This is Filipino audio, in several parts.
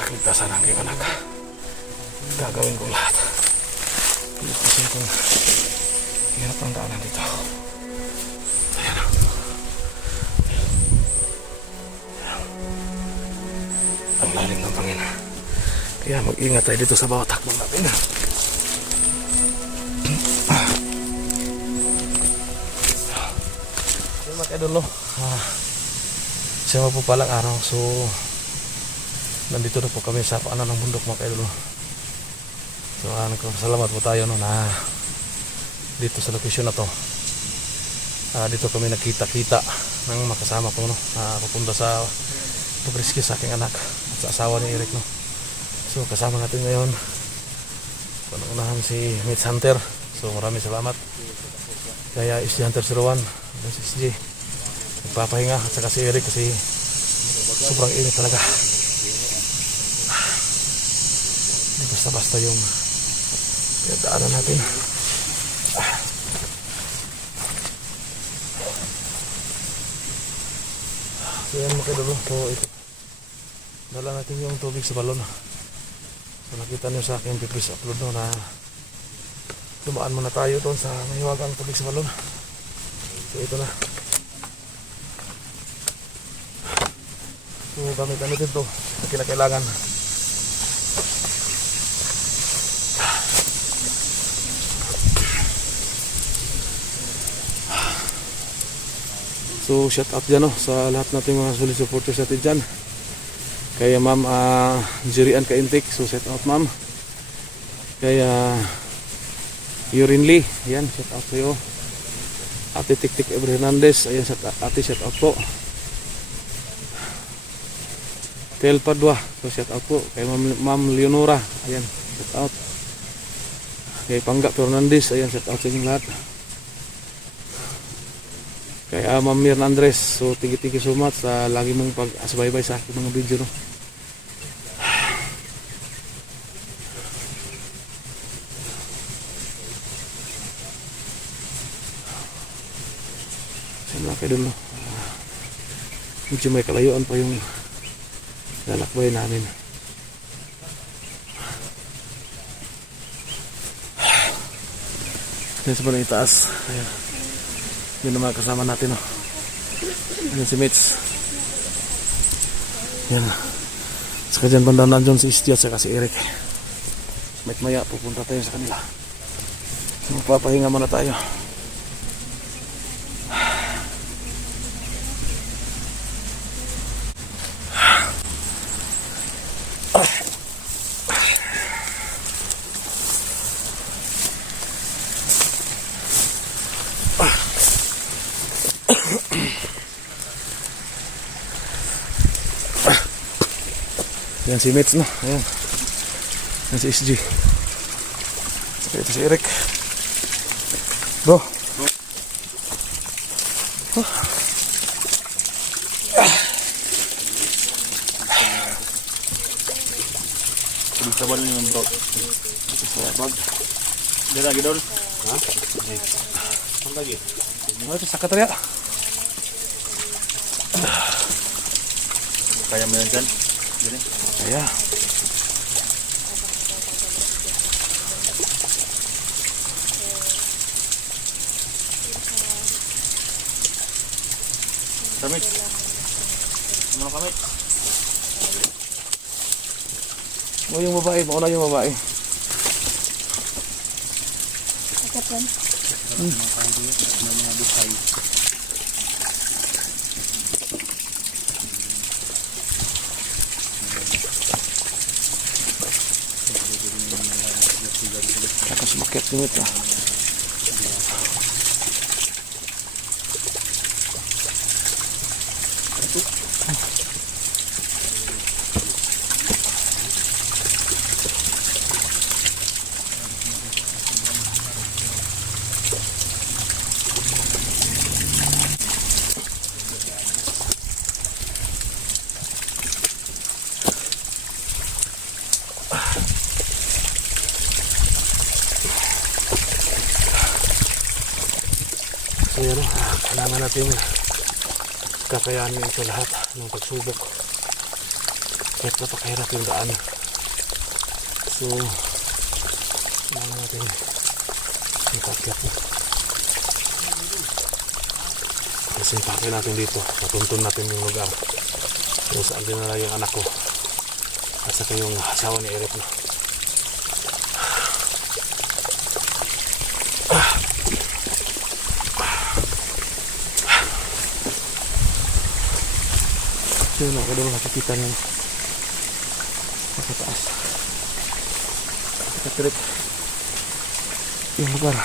sa kaligtasan ng aking anak. Gagawin ko lahat. Kasi kung hirap ang daanan dito. Ayan o. Ang lalim ng pangin. Kaya mag-ingat tayo dito sa bawat hakbang natin. Ayan mga kaidolo. Siya po palang araw. So nandito na po kami sa paanan ng bundok mga kaidolo. So nagpapasalamat po tayo no, na dito sa location na to. Dito kami nakita-kita ng makasama ko no, papunta sa pag-rescue sa aking anak at sa asawa ni Eric no. So kasama natin ngayon panuunahan si Mitch Hunter. So maraming salamat kaya SG Hunter 01 dan si SG nagpapahinga at saka si Eric kasi sobrang init talaga. Hindi basta-basta yung daanan natin. So yan mga kaidolo. So ito dala natin yung tubig sa balon. So nakita nyo sa aking previous upload no, na dumaan muna tayo doon sa mahiwagang tubig sa balon. So ito na. So gamit ito na kinakailangan. So shout out dyan no, sa lahat nating mga solid supporters natin dyan. Kaya ma'am Jerian Kaintik, so shout out ma'am. Kaya Yurin Lee, ayan shout out sa'yo. Ate Tiktik Ebre Hernandez, ayan ate shout out po. Tel Padua, so shout out po. Kay ma'am Leonora, ayan shout out. Kay Pangga Fernandez, ayan shout out sa inyong lahat. Kay Ma'am Mirna Andres, so thank you so much sa lagi mong pag-asbaybay sa aking mga video no. Sana kayo dun no. Medyo may kalayuan pa yung lalakbay namin. Yan sa panang itaas. Ayan. Yun ang mga kasama natin oh. Yan si Mitch. Yan. Saka dyan banda nandiyon si Isti at saka si Eric. Maya pupunta tayo sa kanila. Magpapahinga muna tayo. Yan si Mitch no, ayan. Yan si SG. Saka ito si Eric. Bro. Tubig sa balon yung bro. Ito sa bag. Diyan lagi doon. Ha? Saan lagi? Ito sa katarya. Kaya mo yan dyan? Kaya kamit ano kamit mo yung babae, mauna yung babae Kapan? Tapos makit lumit ah. Ayan o, kailangan natin kakayanin ito lahat ng pagsubok. Kahit napakahirap yung daan. So, kailangan natin ipakyat na. Kasi ipakyat natin dito. Patuntun natin yung lugar. So, saan dinala yung anak ko. At saka yung asawa ni Eric na. So yun, ako doon nakikita ng makataas. Nakatrip yung lugar.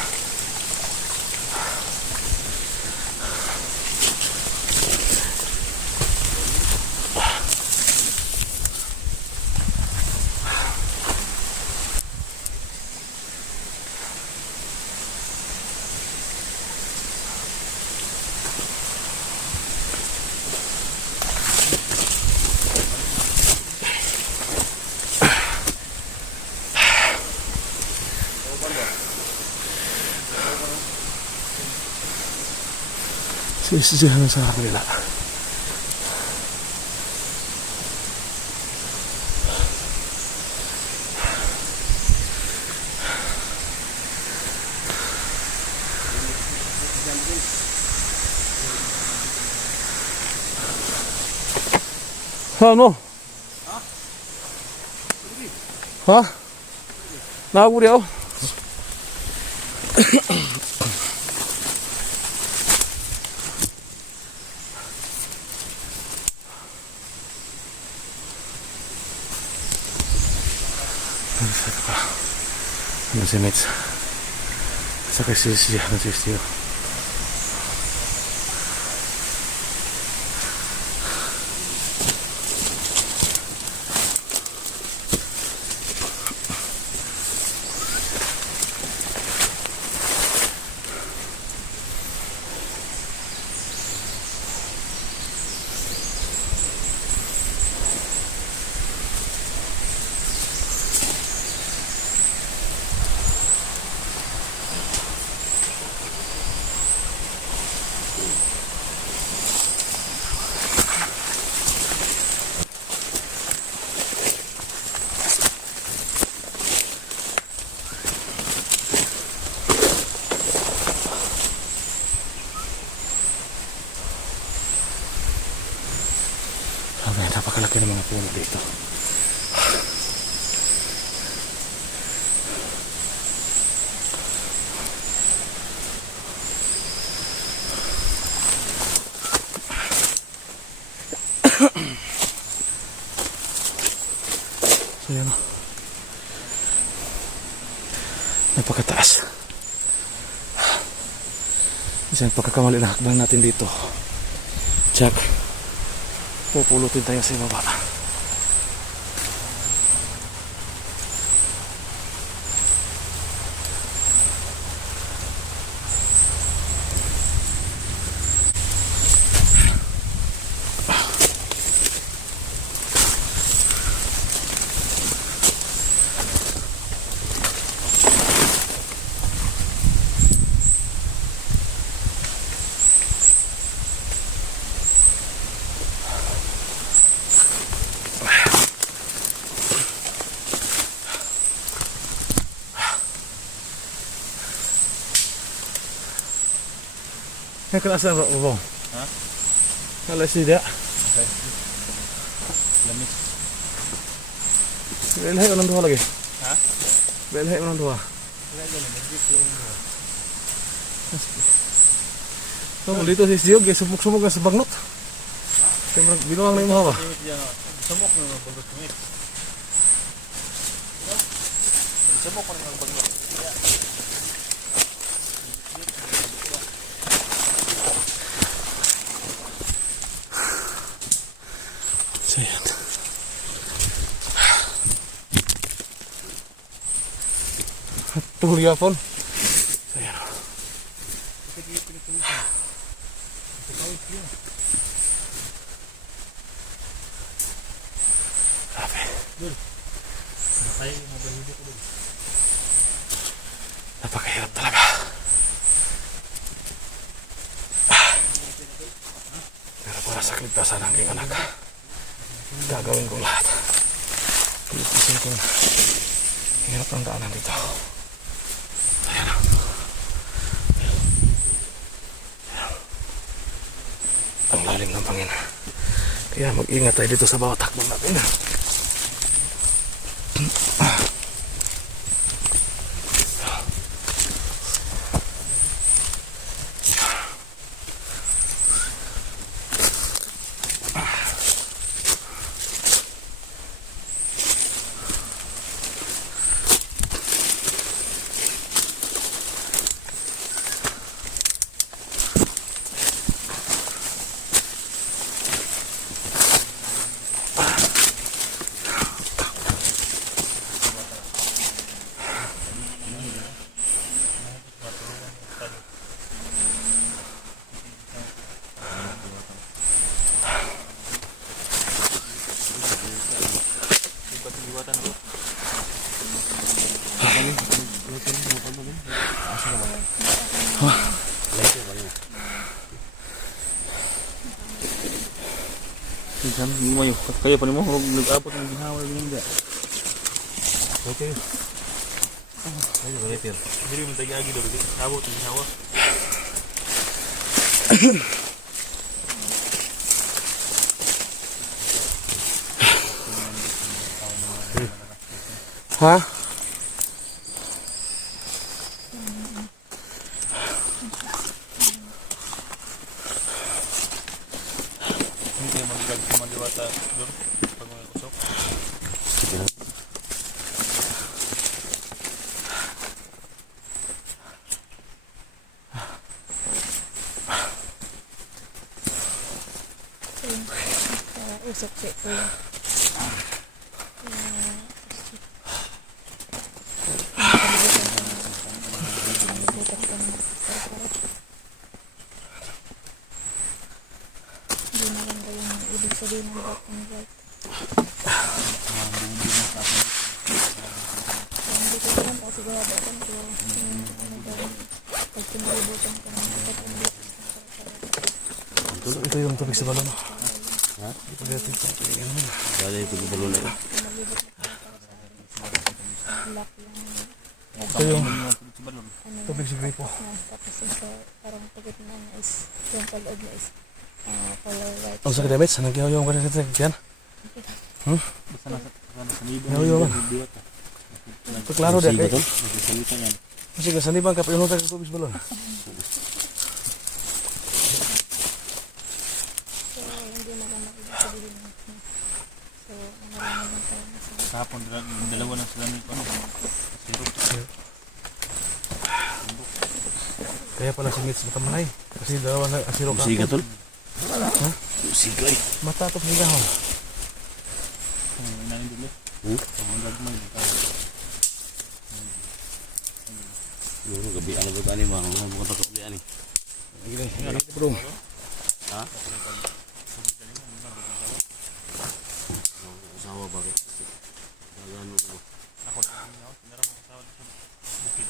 Sisihan sa kanila. Ano? Ha? Nakabuli ako. Ano si Mitch? Sa kasi siya nagsisiyo. Napakalaki ng mga puno dito. So yan, napakataas. Isang pagkakamali na hakbang natin dito. Check. Pupulutin tayo sa baba. Yang kelasa Pak Bobong. Hah? Kalau tidak. Okay. Lamig. Belhay orang dua lagi. Ha? Belhay orang dua. Wala lamig dito mo. Kamu dito si Siog, sumuk-sumuk sa bagnot. Timrag binuang na yung mga ba? Samok na ng bagot ngit. Samok na ng bagot. So yan. Tuhul yapon. So yan. Grabe. Napakahirap talaga. Pero para sa kaligtasan ng aking anak. Gagawin ko lahat. Pilipisin kong hirap ng daanan dito. Ayan. Ang lalim ng pangin. Kaya mag-ingat tayo dito sa bawat takbo natin. Kan lumayo kaya pa nimo nag-abot ng gihawal din dia. Okay. Ayo balik ya. Jadi minta lagi dulu gitu. Abot ng gihawal. Ha? Hindi mo magdawata doon pag mga kusok. Usap si Kuya. Hindi maganda yung ibig sabihin ng black and white. Hindi ko alam kasi sigurado ko kung ano gawin. Pag pinalibutan ko ng black and white. So, ito yung tubig sa balon. Ha? Ito dito. Dali ko balon na. Black lang. Ito yung tubig sa gripo. Tapos yung parang pagkat na is yung kaloob na is color white. Ang sakit damit, nagyaw-yaw ka na sa yan. Basta nasa nido. Yaw-yaw ka. Paklaro dia kay. Salita yan. Sige, saniban ka pa yung tubig sa balon. So, hindi na lang makikita. So, ano lang naman tayo sa Kahapon dalawa na sila nito. Zero. Kaya pala si Mitch matamanay. Kasi dalawa na asiro ka. Usiga tol. Ha? Usiga eh. Matapos nila ho. Inanin dulu. Ang gagmay dito. Dulu gabi ano ba ani mga mga takot ani. Gini, bro. Ha? Usawa bakit? Dagan mo. Ako na meron akong usawa sa bukid.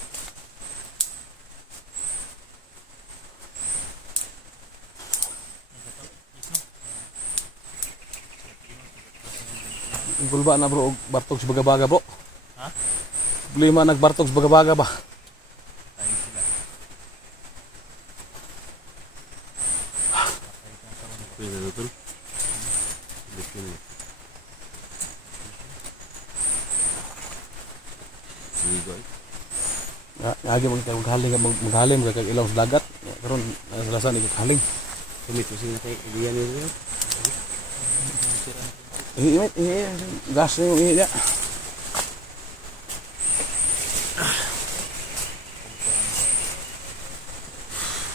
Ang gulba na bro, bartog sa bagabaga po. Ha? Problema nagbartog sa bagabaga ba? Tayo sila. Pwede na tol. Bikin. Sige. Agi maghaling maghaling kag ilaw sa dagat. Karon nasa ni maghaling. Kumit ko sila kay diyan niyo. Gas na yung iya.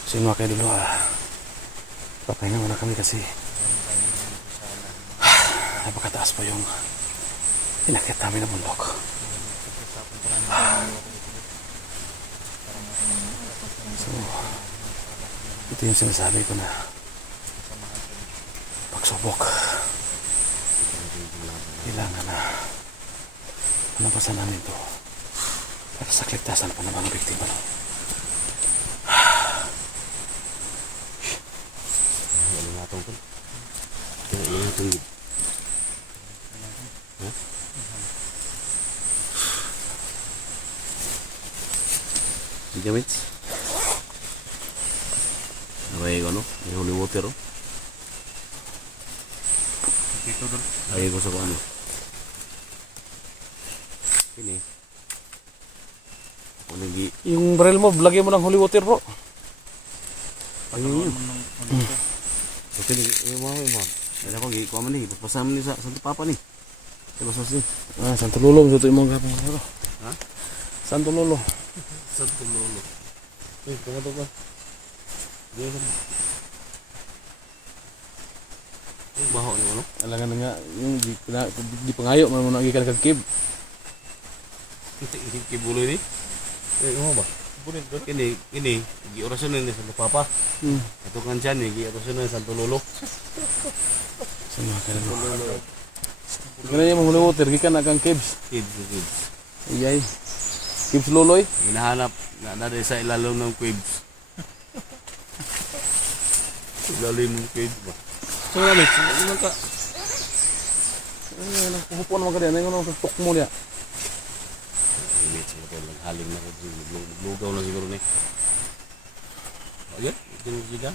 Sino kayo dulu papahinga muna kami kasi napakataas pa yung inakit namin na bundok. So, ito yung sinasabi ko na pagsubok. Kailangan na manapasan namin ito para sa kaligtasan pa naman ng biktima. No? gamits. May ano, may holy water oh. Dito doon. Ay ko sa ano. Ini. Ako lagi. Yung barrel mo, lagyan mo ng holy water bro. Ayun yun. Ano Okay, yung mga. Ada ko gi ko man ni, pasam ni sa Santo Papa ni. Terus ni. Ah, Santo Lolo, ito yung mga gapang bro. Ha? Santo Lolo. Santo Lolo. Eh, tunggu tunggu. Dia kan. Baho ni ano? Alangan na nga, yung di pangayo, man mo nagikan kag cave. Kibuloy ni. Eh, mo ba? Bunin doon. Ini gi orasyon ni Santo Papa. Ito kan diyan ni gi orasyon ni Santo Lolo. Sama ka na. Ganun yung mga holy water, gikan na kang caves. Kids. Iyay. Caves Loloy. Hinahanap na sa ilalim ng caves. Ilalim ng caves ba? So namin, ano ka? Ano, pupuan naman ka diyan, ano tuk mo diya. Image mo kayo, naghaling na ko, lugaw na siguro ni. Ayan, ito yung siya.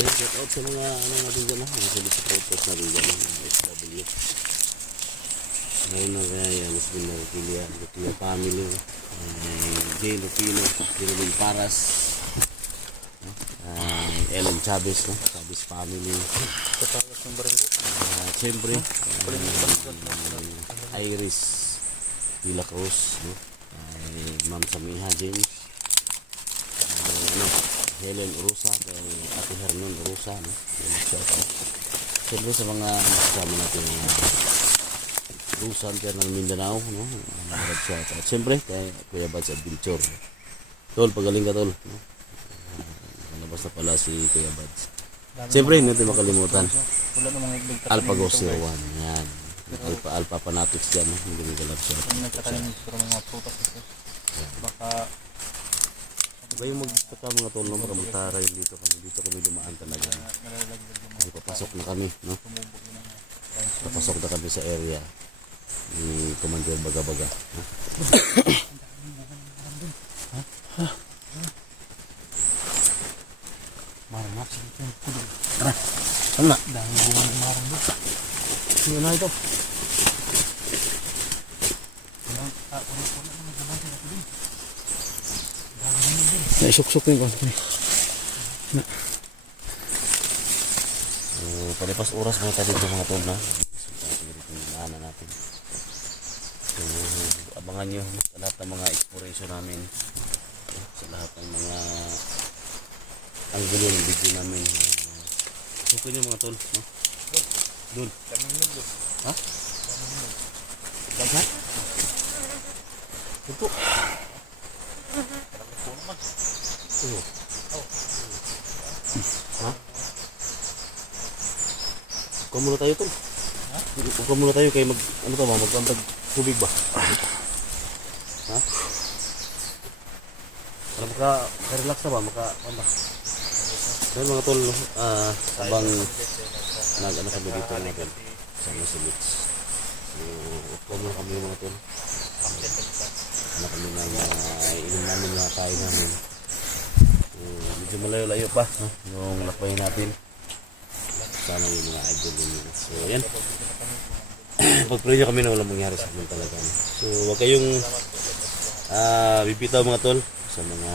Shout out sa mga ano natin dyan, mga solicitors natin dyan, mga SW. Ngayon na kaya, mas din na Lupia family, Jay Lupino, Jeremy Paras, Ellen Chavez, no? Chavez family. Siyempre, Iris De La Cruz, no? Ma'am Samiha James, Helen Urusa, kay Ate Hernon Urusa, no? Siyempre sa mga kasama natin Urusa dyan ng Mindanao, no? At siyempre kay Kuya Bads Adventure. Tol, pagaling ka tol, no? Nalabas na pala si Kuya Bads. Siyempre, hindi natin makalimutan. Wala namang igbig. Alpha Ghost 01. Yan. Alpha Fanatics dyan. Hindi mo galap siya. Kung nagtatanim siguro ng mga prutas ito. Baka Huwag kayong magtaka mga tol, no? Baka magtaray dito kami. Dito kami dumaan talaga. nalalaglag yung Kasi papasok na kami, no? tumubo yun ang Papasok na kami sa area ni Commander Baga-Baga. No? marang sa ito yung pulo. Ano na? Dahil bunga ng marang doon. Ano na ito? Naisuksok na yung Palipas oras mga tayo dito mga tol na. Naanan natin. So, abangan nyo sa lahat ng mga exploration namin. Sa lahat ng mga anggulo ng video namin. Sukin nyo mga tol. No? Doon. Ha? Baghat? Ito. Ha? Huwag muna tayo tol. Huwag muna tayo kay ano to ba? Magkantag tubig ba? Ha? Para maka-relax na ba? Maka-ano? Dahil mga tol, habang nag-ano kami dito natin sa mga silits. So, huwag muna kami mga tol. Ano kami na inom namin na kain namin. So, medyo malayo-layo pa, no? Yung lakbayin natin. Sana yung mga idol din. So, ayan. Pag-pray nyo kami na walang mangyari sa amin talaga. No? So, huwag kayong bibitaw mga tol sa mga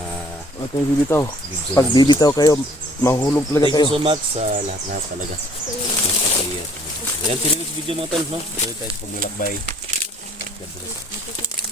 Huwag kayong bibitaw. video. Pag bibitaw kayo, mahulog talaga Thank you kayo. so much sa lahat-lahat talaga. Ayan, tinig video mga tol, no? Tuloy tayo sa pagmulakbay. God bless.